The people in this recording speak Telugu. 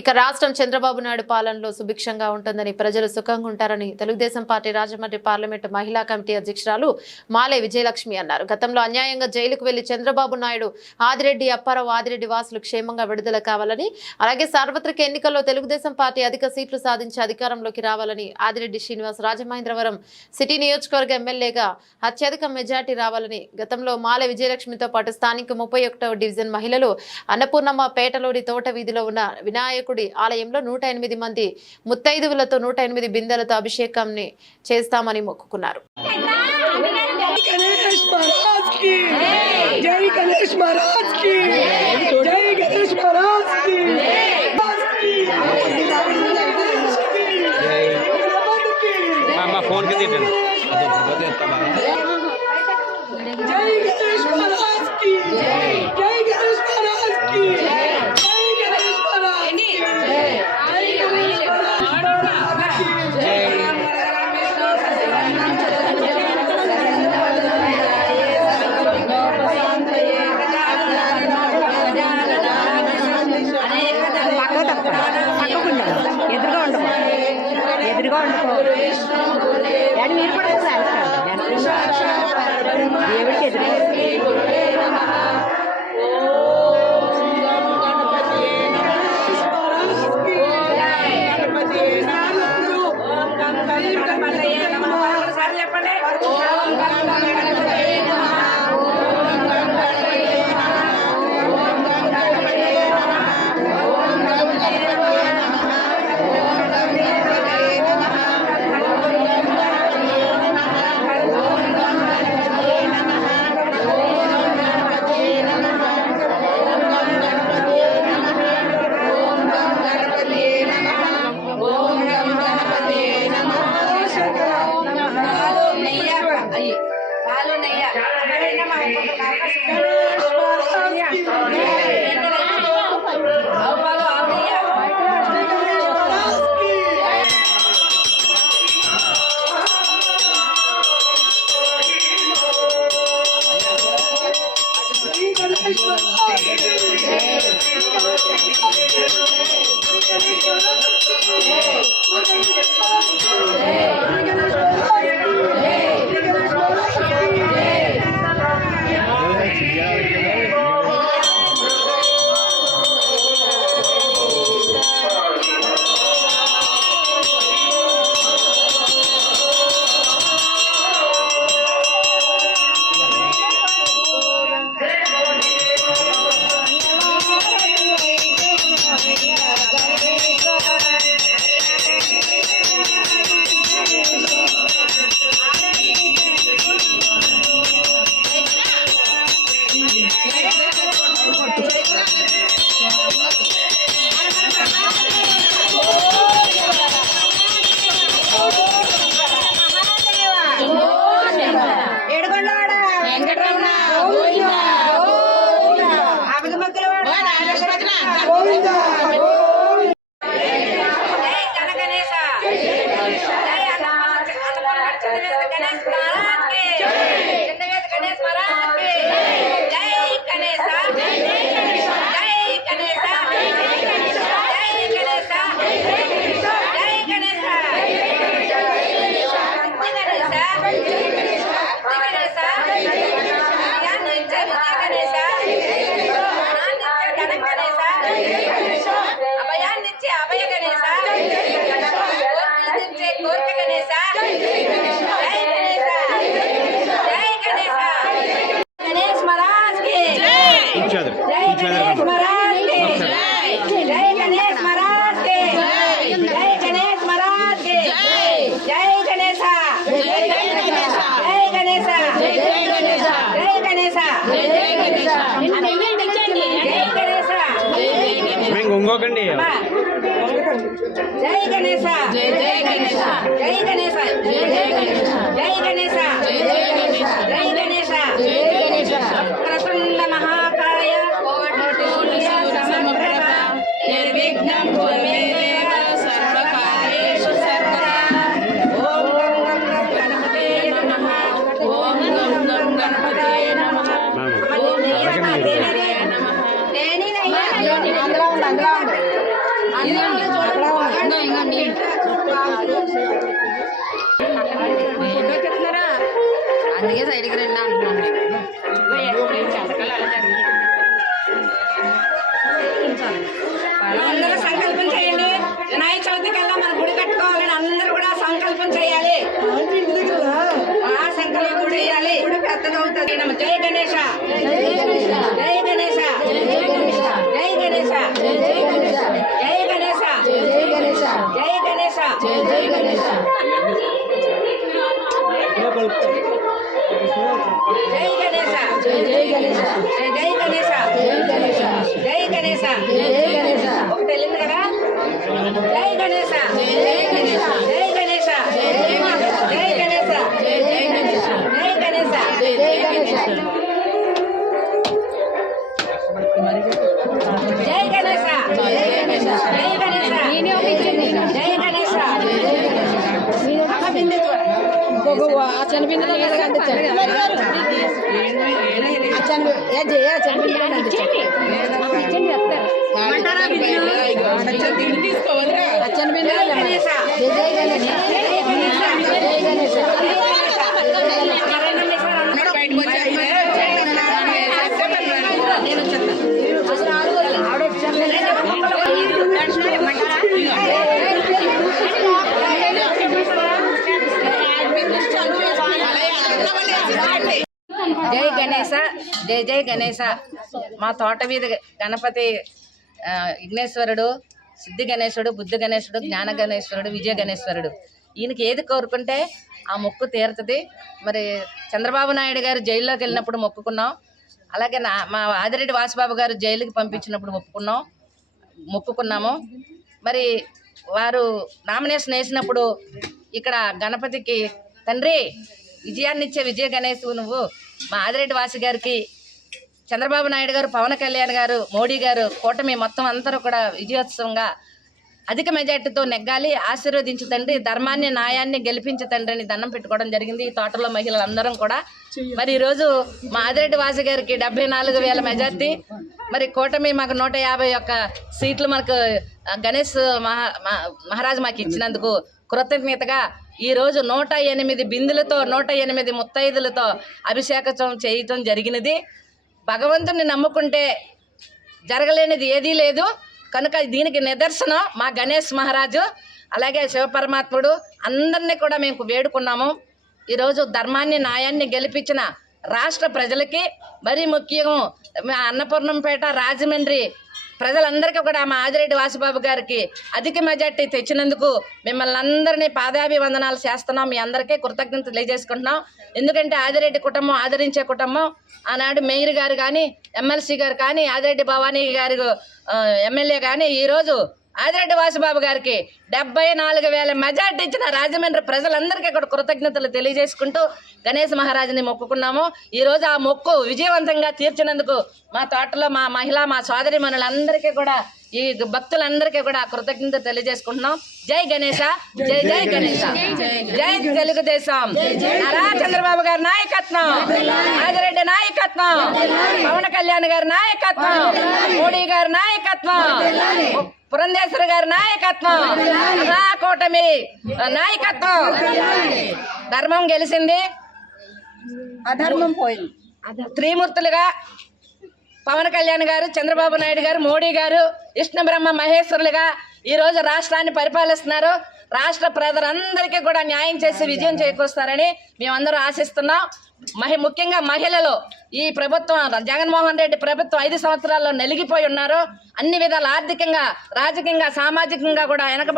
ఇక రాష్ట్రం చంద్రబాబు నాయుడు పాలనలో సుభిక్షంగా ఉంటుందని ప్రజలు సుఖంగా ఉంటారని తెలుగుదేశం పార్టీ రాజమండ్రి పార్లమెంటు మహిళా కమిటీ అధ్యక్షురాలు మాలే విజయలక్ష్మి అన్నారు గతంలో అన్యాయంగా జైలుకు వెళ్లి చంద్రబాబు నాయుడు ఆదిరెడ్డి అప్పారావు ఆదిరెడ్డి వాసులు క్షేమంగా విడుదల కావాలని అలాగే సార్వత్రిక ఎన్నికల్లో తెలుగుదేశం పార్టీ అధిక సీట్లు సాధించి అధికారంలోకి రావాలని ఆదిరెడ్డి శ్రీనివాస్ రాజమహేంద్రవరం సిటీ నియోజకవర్గ ఎమ్మెల్యేగా అత్యధిక మెజార్టీ రావాలని గతంలో మాల విజయలక్ష్మితో పాటు స్థానిక ముప్పై డివిజన్ మహిళలు అన్నపూర్ణమ్మ పేటలోని తోట వీధిలో ఉన్న వినాయక అభిషేకుడి ఆలయంలో నూట ఎనిమిది మంది ముత్తైదువులతో నూట ఎనిమిది బిందెలతో అభిషేకాన్ని చేస్తామని మొక్కుకున్నారు ఫోన్ కింద Hallelujah. మేము ఇంకొకండి జై గణేశ జై జై గణేశ జై గణేశ జై జై గణేశ జై గణేశ జై జై గణేశ జై గణేశ ఆలోచించాలి అందరూ సంకల్పం చేయండి వినాయక చవితి కల్లా మన గుడి కట్టుకోవాలని అందరూ కూడా సంకల్పం చేయాలి ఆ సంకల్పం కూడా చేయాలి పెద్దదవుతుంది గణేష గణేష గణేష గణేష చనిపోయిందా లేదా అందించండి చనిపోయిందా జయ గణేష్ జయ గణేష్ జై జై గణేశ మా తోట మీద గణపతి విఘ్నేశ్వరుడు సిద్ధి గణేశుడు బుద్ధి గణేశుడు జ్ఞాన గణేశ్వరుడు విజయ గణేశ్వరుడు ఈయనకి ఏది కోరుకుంటే ఆ మొక్కు తీరుతుంది మరి చంద్రబాబు నాయుడు గారు జైల్లోకి వెళ్ళినప్పుడు మొక్కుకున్నాం అలాగే నా మా ఆదిరెడ్డి వాసుబాబు గారు జైలుకి పంపించినప్పుడు మొక్కుకున్నాం మొక్కుకున్నాము మరి వారు నామినేషన్ వేసినప్పుడు ఇక్కడ గణపతికి తండ్రి విజయాన్నిచ్చే విజయ గణేశు నువ్వు మా ఆదిరెడ్డి వాసు గారికి చంద్రబాబు నాయుడు గారు పవన్ కళ్యాణ్ గారు మోడీ గారు కూటమి మొత్తం అందరూ కూడా విజయోత్సవంగా అధిక మెజార్టీతో నెగ్గాలి ఆశీర్వదించు తండ్రి ధర్మాన్ని న్యాయాన్ని గెలిపించు తండ్రి అని దండం పెట్టుకోవడం జరిగింది ఈ తోటలో మహిళలందరం కూడా మరి ఈరోజు మా ఆదిరెడ్డి వాసు గారికి డెబ్బై నాలుగు వేల మెజార్టీ మరి కూటమి మాకు నూట యాభై ఒక్క సీట్లు మనకు గణేష్ మహా మహారాజ్ మాకు ఇచ్చినందుకు కృతజ్ఞతగా ఈరోజు నూట ఎనిమిది బిందులతో నూట ఎనిమిది ముత్తైదులతో అభిషేకం చేయటం జరిగినది భగవంతుని నమ్ముకుంటే జరగలేనిది ఏదీ లేదు కనుక దీనికి నిదర్శనం మా గణేష్ మహారాజు అలాగే శివపరమాత్ముడు అందరినీ కూడా మేము వేడుకున్నాము ఈరోజు ధర్మాన్ని న్యాయాన్ని గెలిపించిన రాష్ట్ర ప్రజలకి మరీ ముఖ్యం అన్నపూర్ణంపేట రాజమండ్రి ప్రజలందరికీ కూడా మా ఆదిరెడ్డి వాసుబాబు గారికి అధిక మెజార్టీ తెచ్చినందుకు మిమ్మల్ని అందరినీ పాదాభివందనాలు చేస్తున్నాం మీ అందరికీ కృతజ్ఞతలు తెలియజేసుకుంటున్నాం ఎందుకంటే ఆదిరెడ్డి కుటుంబం ఆదరించే కుటుంబం ఆనాడు మేయర్ గారు కానీ ఎమ్మెల్సీ గారు కానీ ఆదిరెడ్డి భవానీ గారు ఎమ్మెల్యే కానీ ఈరోజు ఆదిరెడ్డి వాసుబాబు గారికి డెబ్బై నాలుగు వేల మెజార్టీ ఇచ్చిన రాజమండ్రి ప్రజలందరికీ ఇక్కడ కృతజ్ఞతలు తెలియజేసుకుంటూ గణేష్ మహారాజుని మొక్కుకున్నాము ఈరోజు ఆ మొక్కు విజయవంతంగా తీర్చినందుకు మా తోటలో మా మహిళ మా సోదరి మనులందరికీ కూడా ఈ భక్తులందరికీ కూడా కృతజ్ఞత తెలియజేసుకుంటున్నాం జై గణేష జై జై గణేష జై తెలుగుదేశం నారా చంద్రబాబు గారి నాయకత్వం ఆదిరెడ్డి నాయకత్వం పవన్ కళ్యాణ్ గారి నాయకత్వం మోడీ గారి నాయకత్వం పురంధేశ్వరి గారి నాయకత్వం నా కూటమి నాయకత్వం ధర్మం గెలిచింది అధర్మం పోయింది త్రిమూర్తులుగా పవన్ కళ్యాణ్ గారు చంద్రబాబు నాయుడు గారు మోడీ గారు విష్ణు బ్రహ్మ మహేశ్వరులుగా ఈరోజు రాష్ట్రాన్ని పరిపాలిస్తున్నారు రాష్ట్ర ప్రజలందరికీ కూడా న్యాయం చేసి విజయం చేకూరుస్తారని మేమందరూ ఆశిస్తున్నాం మహి ముఖ్యంగా మహిళలు ఈ ప్రభుత్వం జగన్మోహన్ రెడ్డి ప్రభుత్వం ఐదు సంవత్సరాల్లో నలిగిపోయి ఉన్నారు అన్ని విధాల ఆర్థికంగా రాజకీయంగా సామాజికంగా కూడా వెనకబడి